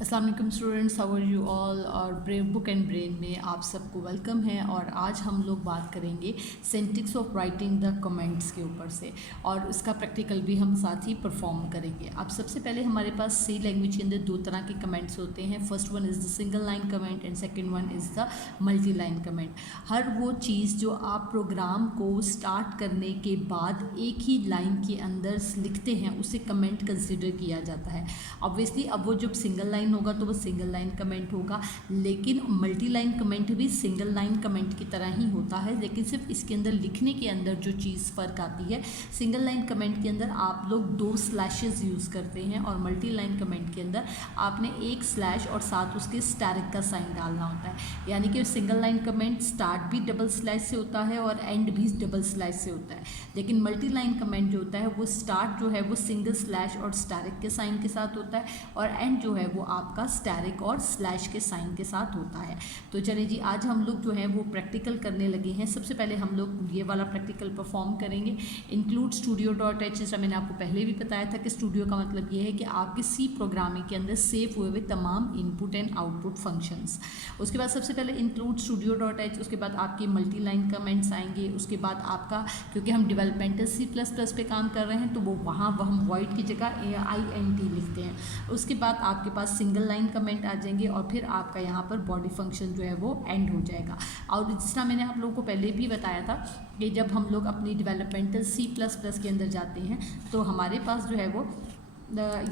अस्सलाम वालेकुम students, how are you all. और ब्रेन बुक एंड ब्रेन में आप सबको वेलकम है। और आज हम लोग बात करेंगे syntax of writing the comments के ऊपर से, और उसका प्रैक्टिकल भी हम साथ ही परफॉर्म करेंगे। अब सबसे पहले हमारे पास सी लैंग्वेज के अंदर दो तरह के कमेंट्स होते हैं। First one is the single line comment and second one is the multi line comment. हर वो चीज़ जो आप प्रोग्राम को स्टार्ट करने के बाद एक ही लाइन के अंदर लिखते हैं उसे कमेंट कंसिडर किया जाता है। ऑब्वियसली अब वो जब सिंगल लाइन होगा तो वो सिंगल लाइन कमेंट होगा, लेकिन मल्टी लाइन कमेंट भी सिंगल लाइन कमेंट की तरह ही होता है, लेकिन सिर्फ इसके अंदर लिखने के अंदर जो चीज़ फ़र्क आती है, सिंगल लाइन कमेंट के अंदर आप लोग दो स्लैशेस यूज़ करते हैं और मल्टी लाइन कमेंट के अंदर आपने एक स्लैश और साथ उसके स्टैरिक का साइन डालना होता है। यानी कि सिंगल लाइन कमेंट स्टार्ट भी डबल स्लैश से होता है और एंड भी डबल स्लैश से होता है, लेकिन मल्टी लाइन कमेंट जो होता है वो स्टार्ट जो है वो सिंगल स्लैश और स्टैरिक के साइन के साथ होता है और एंड जो है वो आपका स्टैरिक और स्लैश के साइन के साथ होता है। तो चलिए जी, आज हम लोग जो है वो प्रैक्टिकल करने लगे हैं। सबसे पहले हम लोग ये वाला प्रैक्टिकल परफॉर्म करेंगे। इंक्लूड स्टूडियो डॉट एच, जैसा मैंने आपको पहले भी बताया था कि स्टूडियो का मतलब ये है कि आपके सी प्रोग्रामिंग के अंदर सेव हुए हुए तमाम इनपुट एंड आउटपुट फंक्शंस। उसके बाद सबसे पहले इंक्लूड स्टूडियो डॉट एच, उसके बाद आपके मल्टी लाइन कमेंट्स आएंगे। उसके बाद आपका, क्योंकि हम डेवलपमेंटल सी प्लस प्लस पे काम कर रहे हैं तो वो वहाँ हम वॉइड की जगह INT लिखते हैं। उसके बाद आपके पास सिंगल लाइन कमेंट आ जाएंगे और फिर आपका यहाँ पर बॉडी फंक्शन जो है वो एंड हो जाएगा। और जिस तरह मैंने आप लोगों को पहले भी बताया था कि जब हम लोग अपनी डेवलपमेंटल सी प्लस प्लस के अंदर जाते हैं तो हमारे पास जो है वो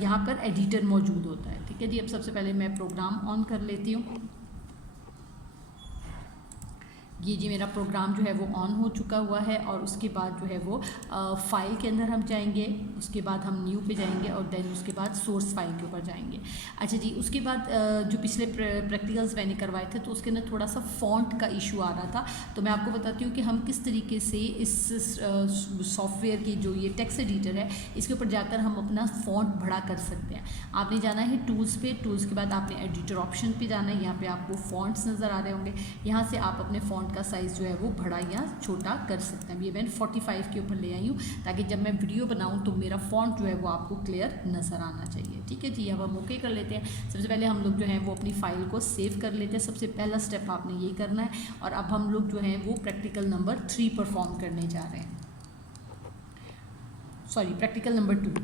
यहाँ पर एडिटर मौजूद होता है। ठीक है जी, अब सबसे पहले मैं प्रोग्राम ऑन कर लेती हूँ। ये जी मेरा प्रोग्राम जो है वो ऑन हो चुका हुआ है और उसके बाद जो है वो फाइल के अंदर हम जाएंगे। उसके बाद हम न्यू पे जाएंगे और देन उसके बाद सोर्स फाइल के ऊपर जाएंगे। अच्छा जी, उसके बाद जो पिछले प्रैक्टिकल्स मैंने करवाए थे तो उसके अंदर थोड़ा सा फॉन्ट का इशू आ रहा था, तो मैं आपको बताती हूँ कि हम किस तरीके से इस सॉफ्टवेयर की जो ये टेक्स्ट एडिटर है इसके ऊपर जाकर हम अपना फॉन्ट बड़ा कर सकते हैं। आपने जाना है टूल्स पे, टूल्स के बाद आपने एडिटर ऑप्शन पे जाना है। यहाँ पे आपको फॉन्ट्स नज़र आ रहे होंगे, यहाँ से आप अपने फॉन्ट का साइज़ जो है वो बड़ा या छोटा कर सकते हैं। ये मैंने 45 के ऊपर ले आई हूँ ताकि जब मैं वीडियो बनाऊँ तो मेरा फॉन्ट जो है वो आपको क्लियर नज़र आना चाहिए। ठीक है जी, अब हम ओके कर लेते हैं। सबसे पहले हम लोग जो है वो अपनी फाइल को सेव कर लेते हैं। सबसे पहला स्टेप आपने ये करना है। और अब हम लोग जो है वो प्रैक्टिकल नंबर 3 परफॉर्म करने जा रहे हैं, सॉरी प्रैक्टिकल नंबर 2।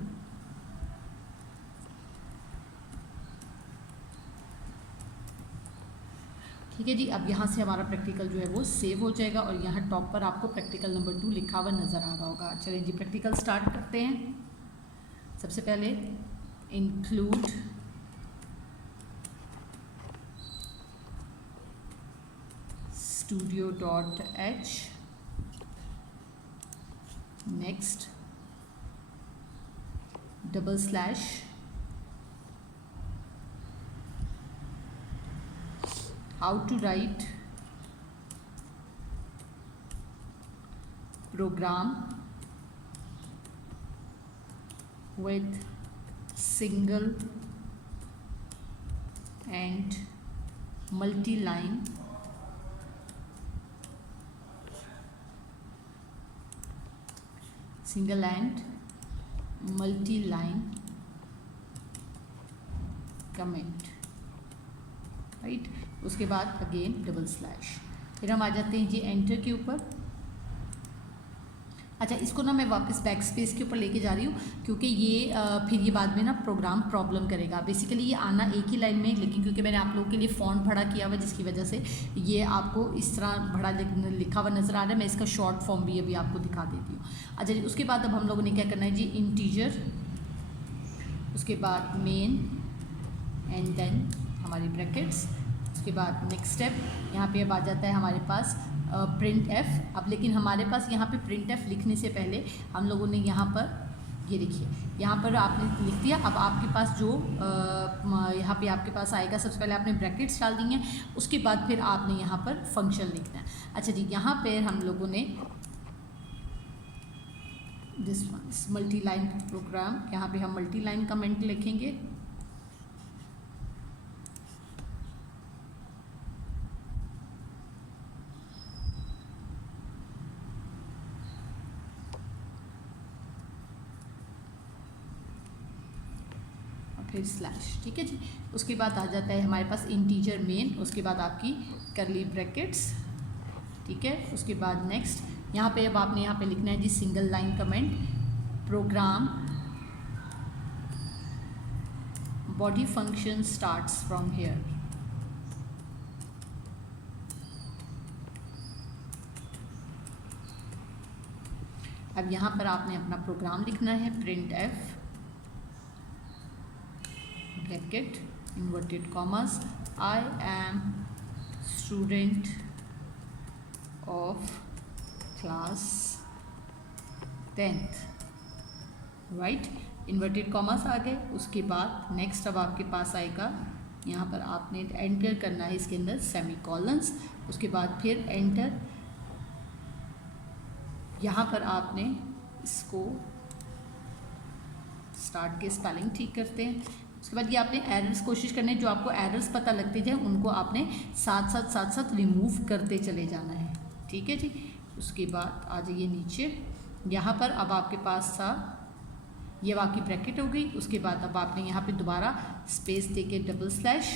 ठीक है जी, अब यहाँ से हमारा प्रैक्टिकल जो है वो सेव हो जाएगा और यहाँ टॉप पर आपको प्रैक्टिकल नंबर 2 लिखा हुआ नज़र आ रहा होगा। चलिए जी, प्रैक्टिकल स्टार्ट करते हैं। सबसे पहले include studio dot H, next double slash how to write program with single and multi-line single and multi-line comment, right. उसके बाद अगेन डबल स्लैश, फिर हम आ जाते हैं जी एंटर के ऊपर। अच्छा, इसको ना मैं वापस बैक स्पेस के ऊपर लेके जा रही हूँ क्योंकि ये फिर ये बाद में ना प्रोग्राम प्रॉब्लम करेगा। बेसिकली ये आना एक ही लाइन में, लेकिन क्योंकि मैंने आप लोगों के लिए फ़ॉन्ट बड़ा किया हुआ जिसकी वजह से ये आपको इस तरह बड़ा लिखा हुआ नज़र आ रहा है। मैं इसका शॉर्ट फॉर्म भी अभी आपको दिखा देती हूँ। अच्छा जी, उसके बाद अब हम लोगों ने क्या करना है जी, इंटीजर, उसके बाद मेन एंड देन हमारी ब्रैकेट्स। उसके बाद नेक्स्ट स्टेप यहाँ पे अब आ जाता है हमारे पास प्रिंट एफ। अब लेकिन हमारे पास यहाँ पे प्रिंट एफ लिखने से पहले हम लोगों ने यहाँ पर ये देखिए, यहाँ पर आपने लिख दिया। अब आपके पास जो यहाँ पे आपके पास आएगा, सबसे पहले आपने ब्रैकेट्स डाल दी हैं, उसके बाद फिर आपने यहाँ पर फंक्शन लिखना है। अच्छा जी, यहाँ पर हम लोगों ने दिस मल्टी लाइन प्रोग्राम, यहाँ पे हम मल्टी लाइन कमेंट लिखेंगे। फिर स्लैश, ठीक है जी। उसके बाद आ जाता है हमारे पास इंटीजर मेन, उसके बाद आपकी करली ब्रैकेट्स, ठीक है। उसके बाद नेक्स्ट यहाँ पे अब आपने यहाँ पे लिखना है जी single line comment, program body function starts from here. अब यहाँ पर आपने अपना प्रोग्राम लिखना है, print f bracket inverted commas, I am student of class 10th, right, inverted commas आ गए। उसके बाद नेक्स्ट अब आपके पास आएगा, यहाँ पर आपने एंटर करना है इसके अंदर सेमी कॉलन्स, उसके बाद फिर एंटर, यहाँ पर आपने इसको स्टार्ट के स्पेलिंग ठीक करते हैं। उसके बाद ये आपने एरर्स कोशिश करने, जो आपको एरर्स पता लगते जाए उनको आपने साथ साथ रिमूव करते चले जाना है, ठीक है जी। उसके बाद आ जाइए नीचे, यहाँ पर अब आपके पास था ये आपकी ब्रैकेट हो गई। उसके बाद अब आपने यहाँ पे दोबारा स्पेस देके double slash,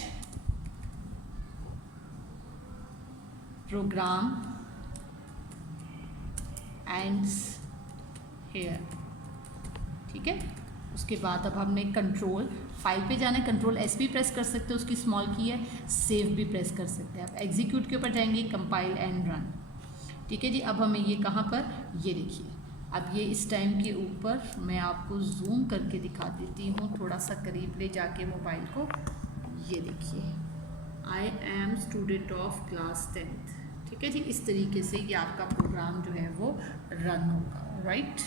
program ends here, ठीक है। उसके बाद अब हमने कंट्रोल फाइल पे जाना है, कंट्रोल एस भी प्रेस कर सकते हो, उसकी स्मॉल की है, सेव भी प्रेस कर सकते हैं। अब एग्जीक्यूट के ऊपर जाएंगे, कंपाइल एंड रन, ठीक है जी। अब हमें ये कहाँ पर, ये देखिए, अब ये इस टाइम के ऊपर मैं आपको जूम करके दिखा देती हूँ, थोड़ा सा करीब ले जाके मोबाइल को, ये देखिए, आई am student of class 10th, ठीक है जी। इस तरीके से ये आपका प्रोग्राम जो है वो रन होगा, राइट।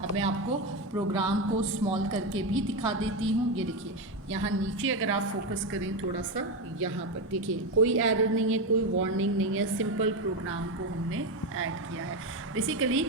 अब मैं आपको प्रोग्राम को स्मॉल करके भी दिखा देती हूँ, ये देखिए, यहाँ नीचे अगर आप फोकस करें थोड़ा सा, यहाँ पर देखिए कोई एरर नहीं है, कोई वार्निंग नहीं है, सिंपल प्रोग्राम को हमने ऐड किया है। बेसिकली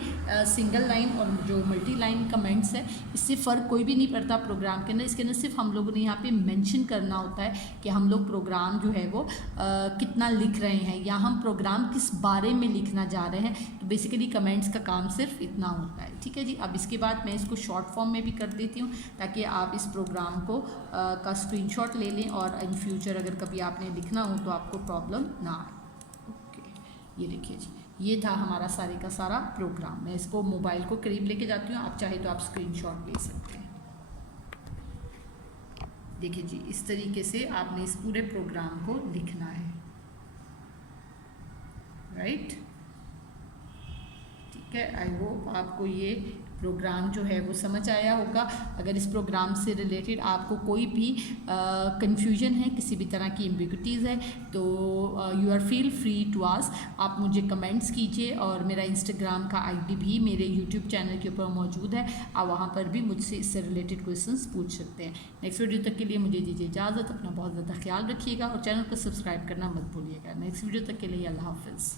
सिंगल लाइन और जो मल्टी लाइन कमेंट्स है, इससे फ़र्क कोई भी नहीं पड़ता प्रोग्राम के अंदर। इसके अंदर सिर्फ हम लोगों ने यहाँ पे मेंशन करना होता है कि हम लोग प्रोग्राम जो है वो कितना लिख रहे हैं, या हम प्रोग्राम किस बारे में लिखना जा रहे हैं। तो बेसिकली कमेंट्स का काम सिर्फ इतना होता है, ठीक है जी। अब इसके बाद मैं इसको शॉर्ट फॉर्म में भी कर देती हूँ, ताकि आप इस प्रोग्राम को का स्क्रीनशॉट ले लें और इन फ्यूचर अगर कभी आपने लिखना हो तो आपको प्रॉब्लम ना आए। ओके, ये देखिए जी, ये था हमारा सारे का सारा प्रोग्राम। मैं इसको मोबाइल को करीब लेके जाती हूँ, आप चाहे तो आप स्क्रीनशॉट ले सकते हैं। देखिए जी, इस तरीके से आपने इस पूरे प्रोग्राम को लिखना है, राइट, ठीक है। आई होप आपको ये प्रोग्राम जो है वो समझ आया होगा। अगर इस प्रोग्राम से रिलेटेड आपको कोई भी कंफ्यूजन है, किसी भी तरह की एम्बिग्युइटीज़ है, तो you are feel free to ask, आप मुझे कमेंट्स कीजिए। और मेरा इंस्टाग्राम का आईडी भी मेरे यूट्यूब चैनल के ऊपर मौजूद है, आप वहाँ पर भी मुझसे इससे रिलेटेड क्वेश्चंस पूछ सकते हैं। नेक्स्ट वीडियो तक के लिए मुझे दीजिए इजाज़त, अपना बहुत ज़्यादा ख्याल रखिएगा और चैनल को सब्सक्राइब करना मत भूलिएगा। नेक्स्ट वीडियो तक के लिए अल्लाह हाफिज़।